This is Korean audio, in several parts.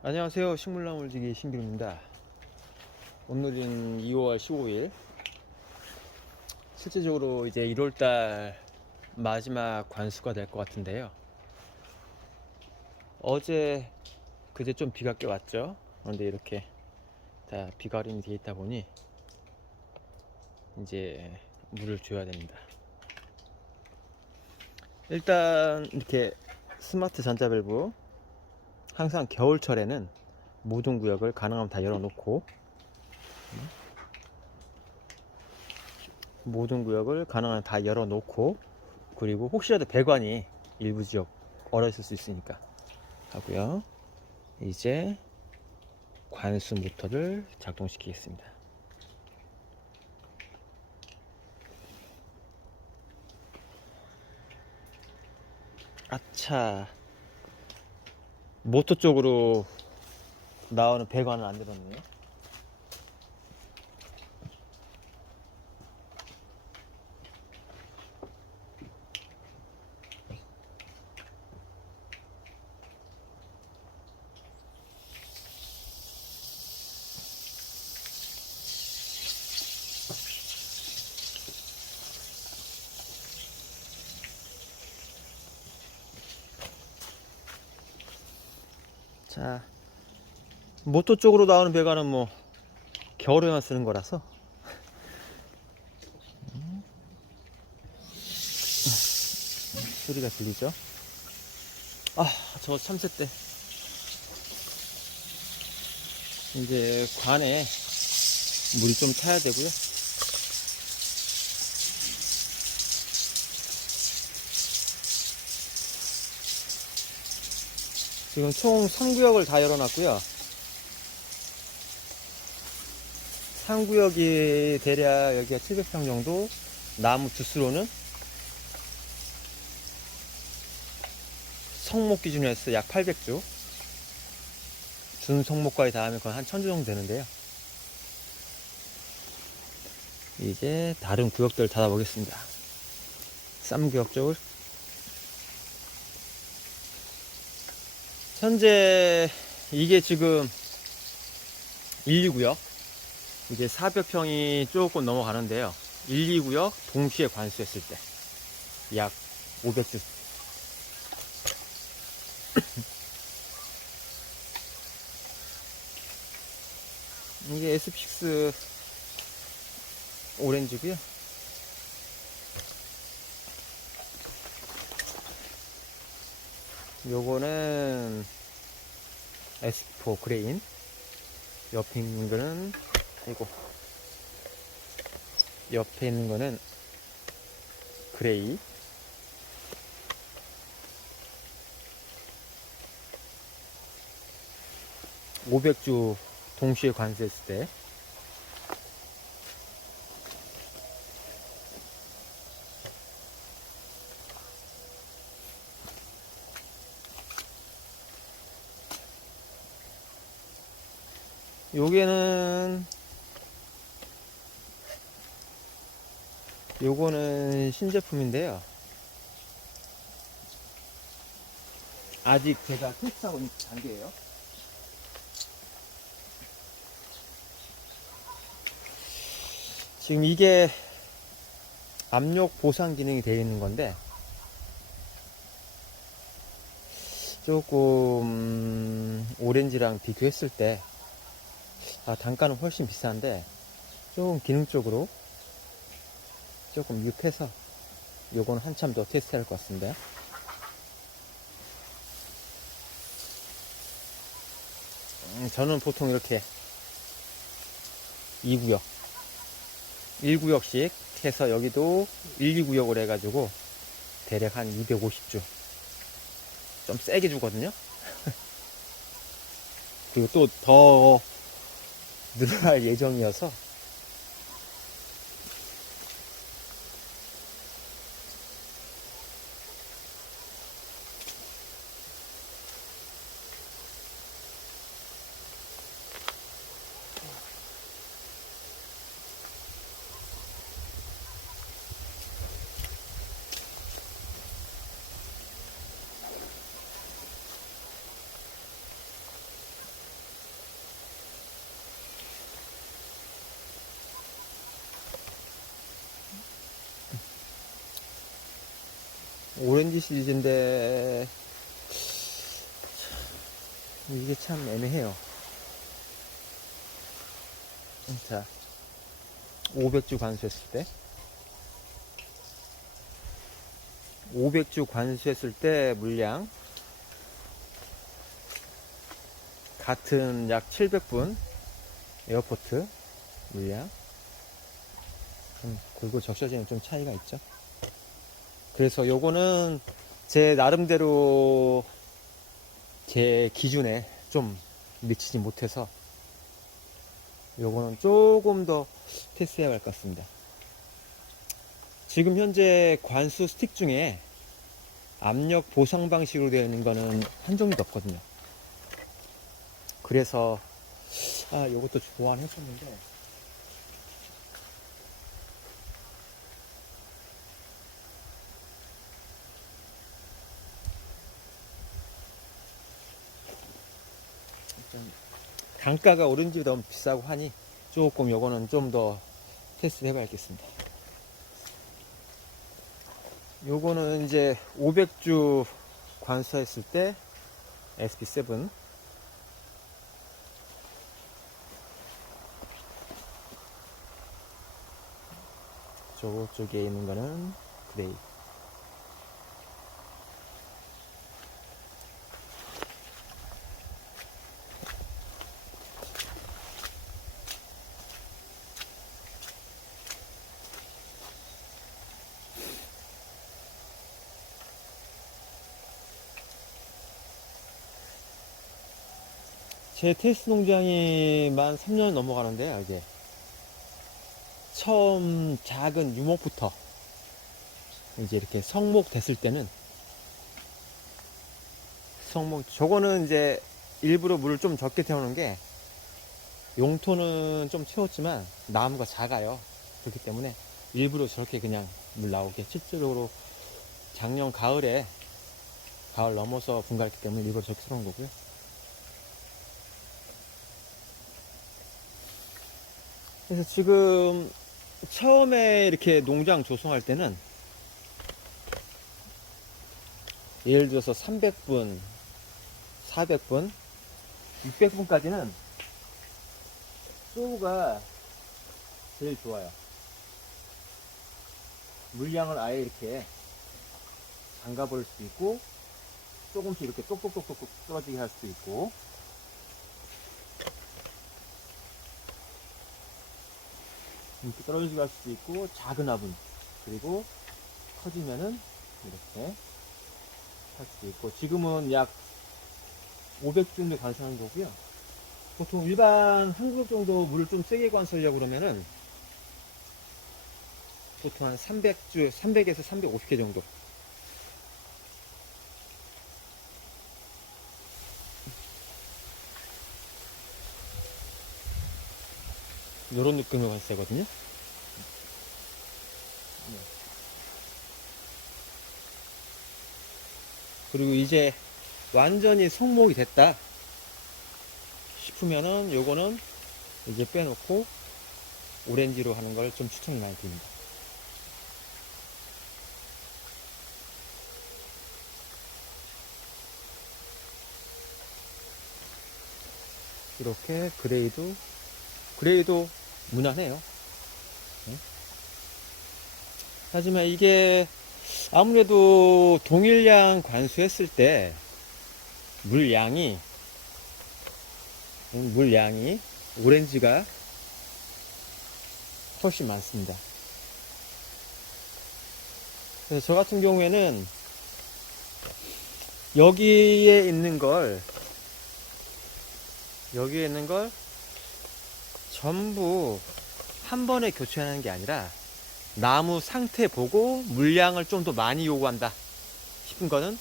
안녕하세요. 식물나물지기 신기루입니다. 오늘은 2월 15일. 실제적으로 이제 1월달 마지막 관수가 될 것 같은데요. 어제 그제 좀 비가 꽤 왔죠. 그런데 이렇게 다 비가림이 되어 있다 보니 이제 물을 줘야 됩니다. 일단 이렇게 스마트 전자밸브, 항상 겨울철에는 모든 구역을 가능하면 다 열어놓고, 그리고 혹시라도 배관이 일부 지역 얼어 있을 수 있으니까 하고요. 이제 관수 모터를 작동시키겠습니다. 아차, 모터 쪽으로 나오는 배관은 안 들었네요. 자, 모터 쪽으로 나오는 배관은 뭐 겨울에만 쓰는 거라서 소리가 들리죠? 아, 저 참새 때 이제 관에 물이 좀 차야 되고요. 지금 총 3구역을 다 열어놨고요. 3구역이 대략 여기가 700평 정도, 나무 주수로는 성목 기준으로 해서 약 800주, 준성목까지 다 하면 거의 한 1000주 정도 되는데요. 이제 다른 구역들을 닫아보겠습니다. 쌈구역 쪽을. 현재 이게 지금 1, 2구역, 이제 400평이 조금 넘어가는데요. 1, 2구역 동시에 관수했을 때 약 500주. 이게 SP6 오렌지고요. 요거는 SP4 그레인. 옆에 있는 거는, 이거 옆에 있는 거는 그레이. (500주) 동시에 관수했을 때 요거는 신제품인데요. 아직 제가 테스트하고 있는 단계예요. 지금 이게 압력 보상 기능이 되어 있는 건데, 조금 오렌지랑 비교했을 때 단가는 훨씬 비싼데, 조금 기능적으로 조금 유해서 요거는 한참 더 테스트할 것 같습니다. 저는 보통 이렇게 2구역 1구역씩 해서, 여기도 1, 2구역을 해가지고 대략 한 250주 좀 세게 주거든요. 그리고 또 더 늘어날 예정이어서 오렌지 시리즈인데 이게 참 애매해요. 자, 500주 관수했을 때 500주 관수했을 때 물량 같은 약 700분 에어포트 물량 그리고 적셔지는 좀 차이가 있죠. 그래서 요거는 제 나름대로 제 기준에 좀 미치지 못해서 요거는 조금 더 테스트해야 할 것 같습니다. 지금 현재 관수 스틱 중에 압력 보상 방식으로 되어 있는 거는 한 종류도 없거든요. 그래서 요것도 보완했었는데 단가가 오렌지 너무 비싸고 하니 조금 요거는 좀 더 테스트 해봐야겠습니다. 요거는 이제 500주 관수했을 때 SP7 저쪽에 있는 거는 그레이. 제 테스트 농장이 만 3년 넘어가는데요. 이제 처음 작은 유목부터 이제 이렇게 성목 됐을 때는 저거는 이제 일부러 물을 좀 적게 태우는 게 용토는 좀 채웠지만 나무가 작아요. 그렇기 때문에 일부러 저렇게 그냥 물 나오게, 실제로 작년 가을 넘어서 분갈했기 때문에 일부러 저렇게 썰은 거고요. 그래서 지금 처음에 이렇게 농장 조성할 때는 예를 들어서 300분, 400분, 600분까지는 소우가 제일 좋아요. 물량을 아예 이렇게 잠가 버릴 수도 있고, 조금씩 이렇게 똑똑똑똑 떨어지게 할 수도 있고, 이렇게 떨어지게 할 수도 있고, 작은 화분, 그리고 커지면은 이렇게 할 수도 있고, 지금은 약 500 정도 관수하는 거고요. 보통 일반 한 그룹 정도 물을 좀 세게 관수하려고 그러면은 보통 한 300에서 350개 정도. 요런 느낌으로 관수하거든요. 그리고 이제 완전히 성목이 됐다 싶으면은 요거는 이제 빼놓고 오렌지로 하는 걸 좀 추천을 많이 드립니다. 이렇게 그레이도 무난해요. 네? 하지만 이게 아무래도 동일량 관수했을 때 물량이 오렌지가 훨씬 많습니다. 그래서 저 같은 경우에는 여기에 있는 걸 전부 한 번에 교체하는 게 아니라 나무 상태 보고 물량을 좀 더 많이 요구한다 싶은 거는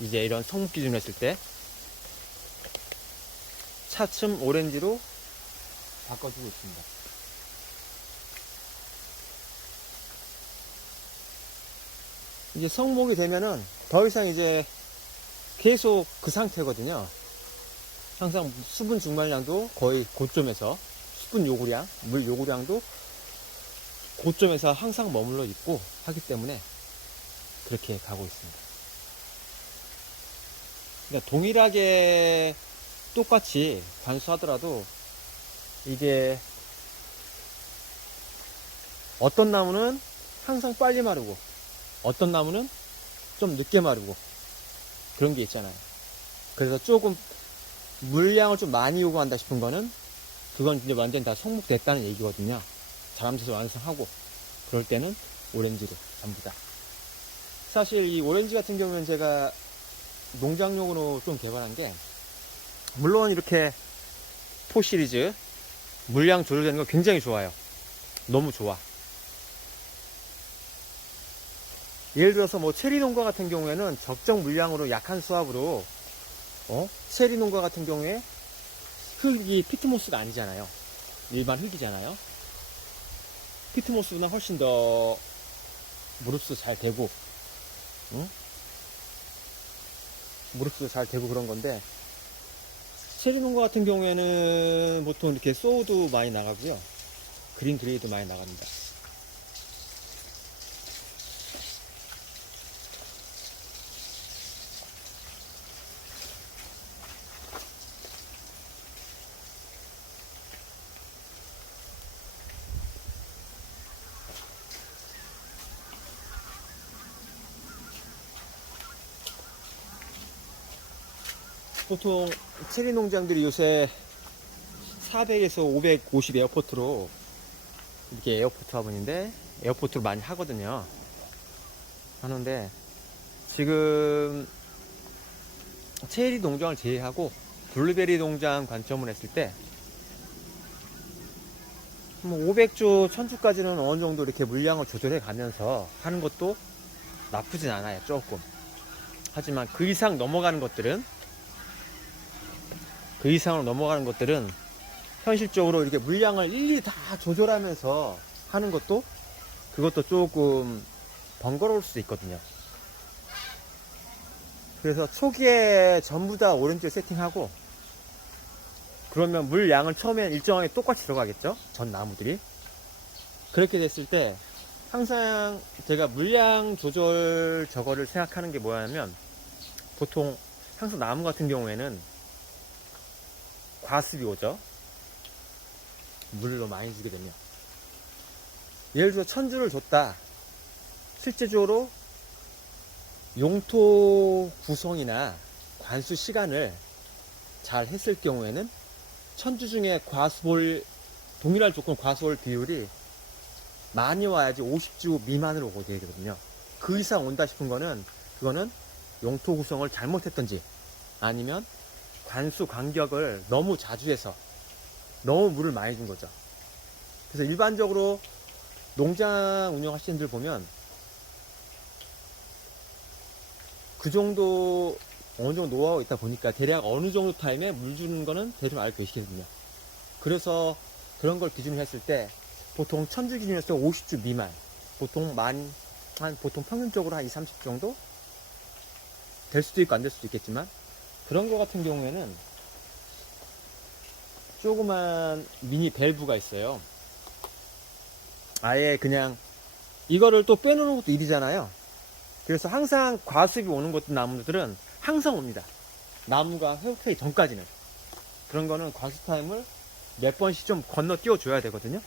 이제 이런 성목 기준으로 했을 때 차츰 오렌지로 바꿔주고 있습니다. 이제 성목이 되면은 더 이상 이제 계속 그 상태거든요. 항상 수분 증발량도 거의 고점에서 수분 요구량, 물 요구량도 고점에서 항상 머물러 있고 하기 때문에 그렇게 가고 있습니다. 그러니까 동일하게 똑같이 관수하더라도 이게 어떤 나무는 항상 빨리 마르고 어떤 나무는 좀 늦게 마르고 그런 게 있잖아요. 그래서 조금 물량을 좀 많이 요구한다 싶은 거는 그건 이제 완전히 다 성목됐다는 얘기거든요. 자람돼서 완성하고 그럴 때는 오렌지로 전부 다. 사실 이 오렌지 같은 경우는 제가 농장용으로 좀 개발한 게, 물론 이렇게 포 시리즈 물량 조절되는 거 굉장히 좋아요. 너무 좋아. 예를 들어서 뭐 체리 농가 같은 경우에는 적정 물량으로 약한 수압으로 체리 농가 같은 경우에 흙이 피트모스가 아니잖아요. 일반 흙이잖아요. 피트모스보다 훨씬 더 무릅수 잘 되고, 응? 무릅수도 잘 되고 그런 건데, 체리 농가 같은 경우에는 보통 이렇게 소우도 많이 나가고요. 그린 그레이도 많이 나갑니다. 보통 체리 농장들이 요새 400에서 550 에어포트로, 이게 에어포트 화분인데 에어포트로 많이 하거든요. 하는데 지금 체리 농장을 제외하고 블루베리 농장 관점을 했을 때 500주, 1000주까지는 어느 정도 이렇게 물량을 조절해 가면서 하는 것도 나쁘진 않아요. 조금. 하지만 그 이상 넘어가는 것들은, 그 이상으로 넘어가는 것들은 현실적으로 이렇게 물량을 일일이 다 조절하면서 하는 것도, 그것도 조금 번거로울 수도 있거든요. 그래서 초기에 전부 다 오렌지를 세팅하고, 그러면 물량은 처음엔 일정하게 똑같이 들어가겠죠? 전 나무들이. 그렇게 됐을 때 항상 제가 물량 조절 저거를 생각하는 게 뭐냐면, 보통 항상 나무 같은 경우에는 과습이 오죠. 물을 너무 많이 주게 되면. 예를 들어 1000주를 줬다. 실제적으로 용토 구성이나 관수 시간을 잘 했을 경우에는 1000주 중에 과수볼, 동일한 조건 과수볼 비율이 많이 와야지 50주 미만으로 오게 되거든요. 그 이상 온다 싶은 거는, 그거는 용토 구성을 잘못했던지, 아니면 관수 간격을 너무 자주 해서 너무 물을 많이 준 거죠. 그래서 일반적으로 농장 운영하시는 분들 보면 그 정도 어느 정도 노하우가 있다 보니까 대략 어느 정도 타임에 물 주는 거는 대충 알고 계시거든요. 그래서 그런 걸 기준으로 했을 때 보통 1000주 기준에서 50주 미만, 보통 보통 평균적으로 한 2, 30 정도 될 수도 있고 안 될 수도 있겠지만, 그런 거 같은 경우에는 조그만 미니 밸브가 있어요. 아예 그냥 이거를 또 빼놓는 것도 일이잖아요. 그래서 항상 과습이 오는 것도 나무들은 항상 옵니다. 나무가 회복하기 전까지는. 그런 거는 과습 타임을 몇 번씩 좀 건너뛰어 줘야 되거든요.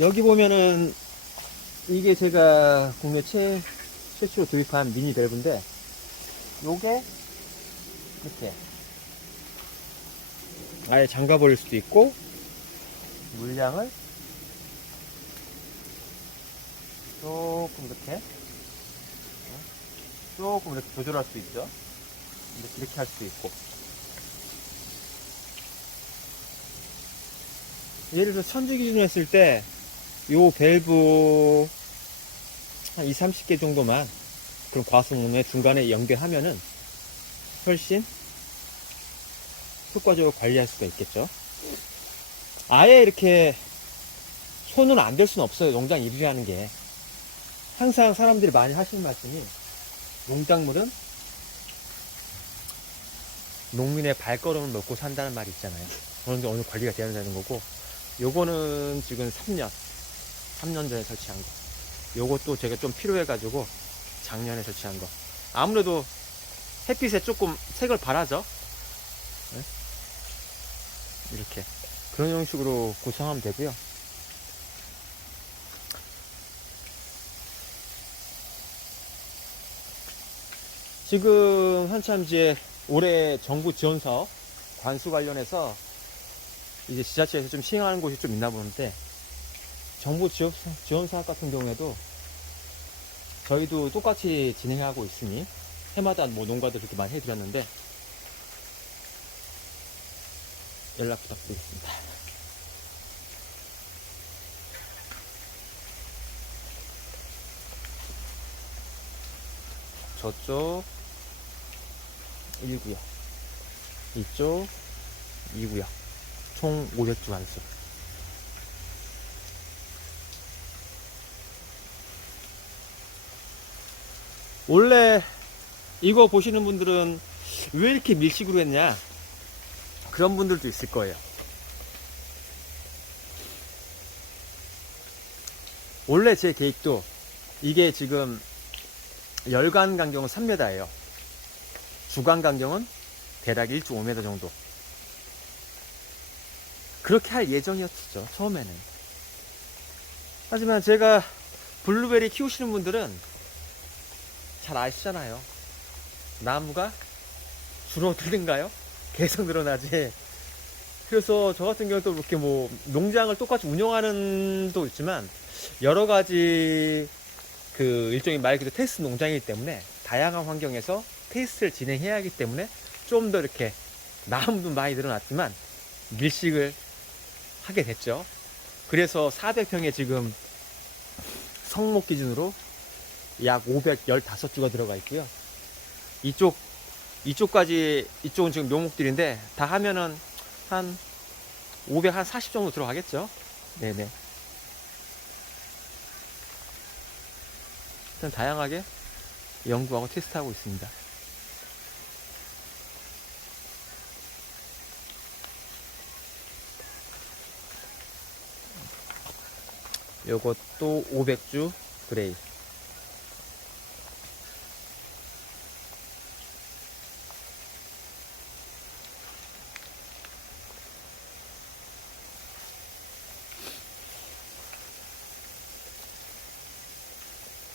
여기 보면은 이게 제가 국내 최초로 도입한 미니 밸브인데, 요게 이렇게 아예 잠가 버릴 수도 있고, 물량을 조금 이렇게 조절할 수 있죠. 이렇게 할 수도 있고. 예를 들어 1000주 기준으로 했을 때 요 밸브 한 20, 30개 정도만 그런 과수문에 중간에 연결하면은 훨씬 효과적으로 관리할 수가 있겠죠. 아예 이렇게 손은 안 댈 수는 없어요. 농장 일이라는 게. 항상 사람들이 많이 하시는 말씀이, 농작물은 농민의 발걸음을 먹고 산다는 말이 있잖아요. 어느 정도 관리가 돼야 되는 거고, 요거는 지금 3년 전에 설치한 거. 요것도 제가 좀 필요해가지고 작년에 설치한 거. 아무래도 햇빛에 조금 색을 발하죠. 네? 이렇게 그런 형식으로 구성하면 되고요. 지금 한참 이제 올해 정부 지원 사업 관수 관련해서 이제 지자체에서 좀 시행하는 곳이 좀 있나 보는데, 정부 지원 사업 같은 경우에도 저희도 똑같이 진행하고 있으니 해마다 뭐 농가들 그렇게 많이 해드렸는데 연락 부탁드리겠습니다. 저쪽 1구역, 이쪽 2구역, 총 500주 관수. 원래 이거 보시는 분들은 왜 이렇게 밀식으로 했냐, 그런 분들도 있을 거예요. 원래 제 계획도 이게 지금 열간 간격은 3m예요. 주간 간격은 대략 1.5m 정도. 그렇게 할 예정이었죠, 처음에는. 하지만 제가 블루베리 키우시는 분들은 잘 아시잖아요. 나무가 줄어들는가요? 계속 늘어나지. 그래서 저 같은 경우도 그렇게 뭐 농장을 똑같이 운영하는 도 있지만 여러 가지 그 일종의 말 그대로 테스트 농장이기 때문에 다양한 환경에서 테스트를 진행해야 하기 때문에 좀 더 이렇게 나무도 많이 늘어났지만 밀식을 하게 됐죠. 그래서 400평에 지금 성목 기준으로 약 515주가 들어가 있고요. 이쪽은 지금 묘목들인데 다 하면은 한 540 정도 들어가겠죠. 네네. 일단 다양하게 연구하고 테스트하고 있습니다. 요것도 500주 그레이.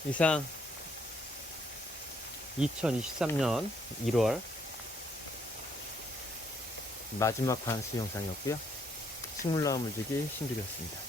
이상 2023년 1월 마지막 관수 영상이었고요. 식물나무 물주기 신길이었습니다.